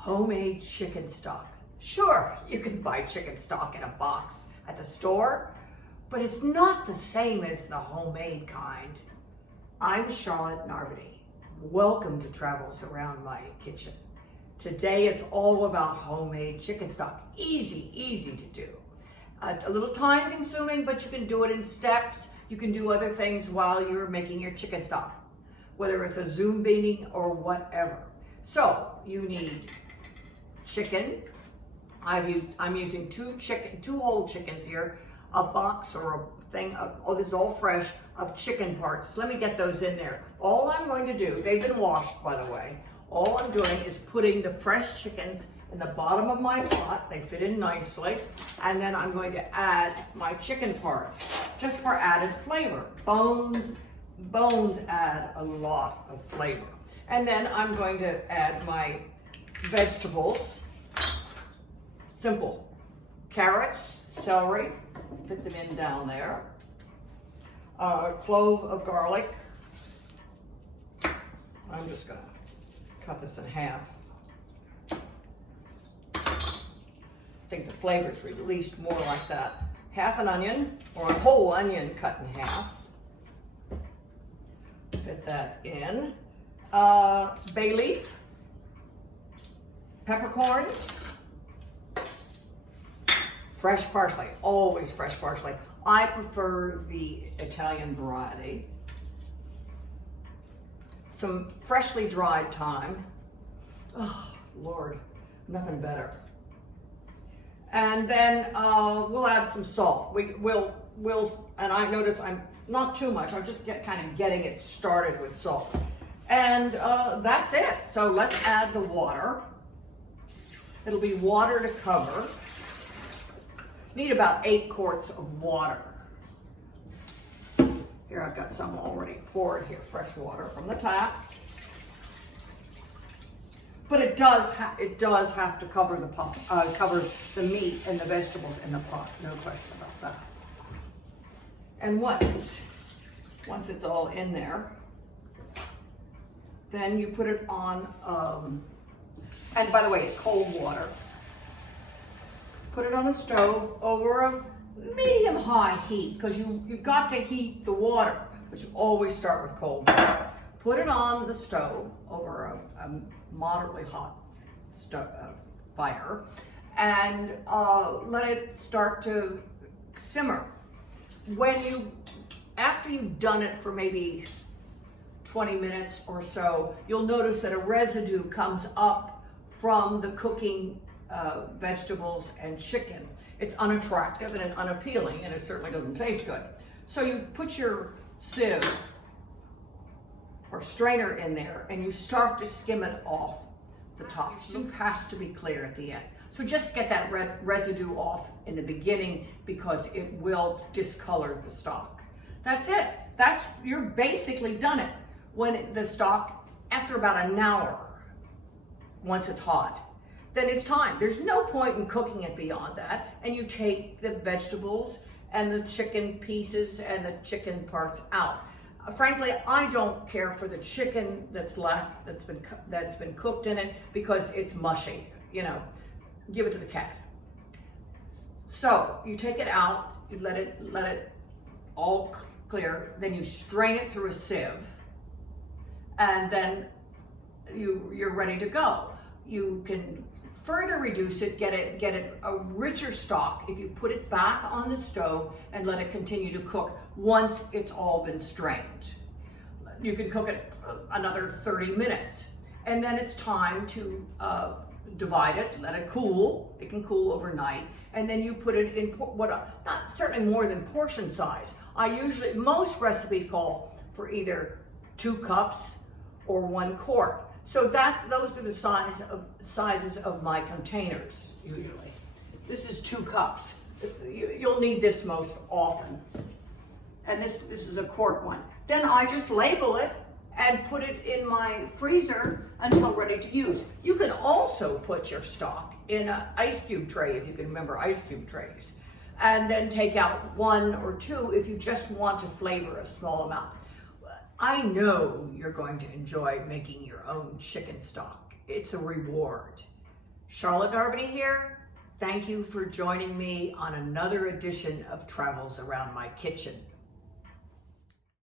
Homemade chicken stock. Sure, you can buy chicken stock in a box at the store, but it's not the same as the homemade kind. I'm Charlotte Narvity. Welcome to Travels Around My Kitchen. Today it's all about homemade chicken stock. Easy to do. A little time consuming, but you can do it in steps. You can do other things while you're making your chicken stock, whether it's a Zoom meeting or whatever. So you need chicken. I'm using two whole chickens here, a box or a thing of, oh, this is all fresh, of chicken parts. Let me get those in there. All I'm going to do, they've been washed, by the way. All I'm doing is putting the fresh chickens in the bottom of my pot. They fit in nicely. And then I'm going to add my chicken parts, just for added flavor. Bones add a lot of flavor. And then I'm going to add my vegetables. Simple. Carrots, celery, fit them in down there. A clove of garlic. I'm just gonna cut this in half. I think the flavor's released more like that. Half an onion, or a whole onion cut in half. Fit that in. Bay leaf, peppercorns, fresh parsley, always fresh parsley. I prefer the Italian variety. Some freshly dried thyme. Oh, Lord, nothing better. And then we'll add some salt. And I notice I'm not too much. I'm just kind of getting it started with salt. And that's it. So let's add the water. It'll be water to cover. Need about 8 quarts of water. Here I've got some already poured here, fresh water from the tap. But it does have to cover the pot, cover the meat and the vegetables in the pot. No question about that. And once it's all in there, then you put it on. And by the way, it's cold water. Put it on the stove over a medium-high heat, because you've got to heat the water, but you always start with cold water. Put it on the stove over a moderately hot fire, and let it start to simmer. After you've done it for maybe 20 minutes or so, you'll notice that a residue comes up from the cooking vegetables and chicken. It's unattractive and unappealing, and it certainly doesn't taste good. So you put your sieve or strainer in there, and you start to skim it off the top. Your soup has to be clear at the end. So just get that residue off in the beginning, because it will discolor the stock. That's it. You're basically done it. When the stock, after about an hour, once it's hot, then it's time. There's no point in cooking it beyond that. And you take the vegetables and the chicken pieces and the chicken parts out. Frankly, I don't care for the chicken that's left, that's been cooked in it, because it's mushy. You know, give it to the cat. So you take it out, you let it all clear, then you strain it through a sieve, and then you're ready to go. You can further reduce it, get it a richer stock if you put it back on the stove and let it continue to cook once it's all been strained. You can cook it another 30 minutes, and then it's time to divide it, let it cool. It can cool overnight, and then you put it in not certainly more than portion size. Most recipes call for either 2 cups or 1 quart. So those are the sizes of my containers usually. This is 2 cups. You'll need this most often. And this is a quart one. Then I just label it and put it in my freezer until ready to use. You can also put your stock in an ice cube tray, if you can remember ice cube trays, and then take out 1 or 2 if you just want to flavor a small amount. I know you're going to enjoy making your own chicken stock. It's a reward. Charlotte Narbony here. Thank you for joining me on another edition of Travels Around My Kitchen.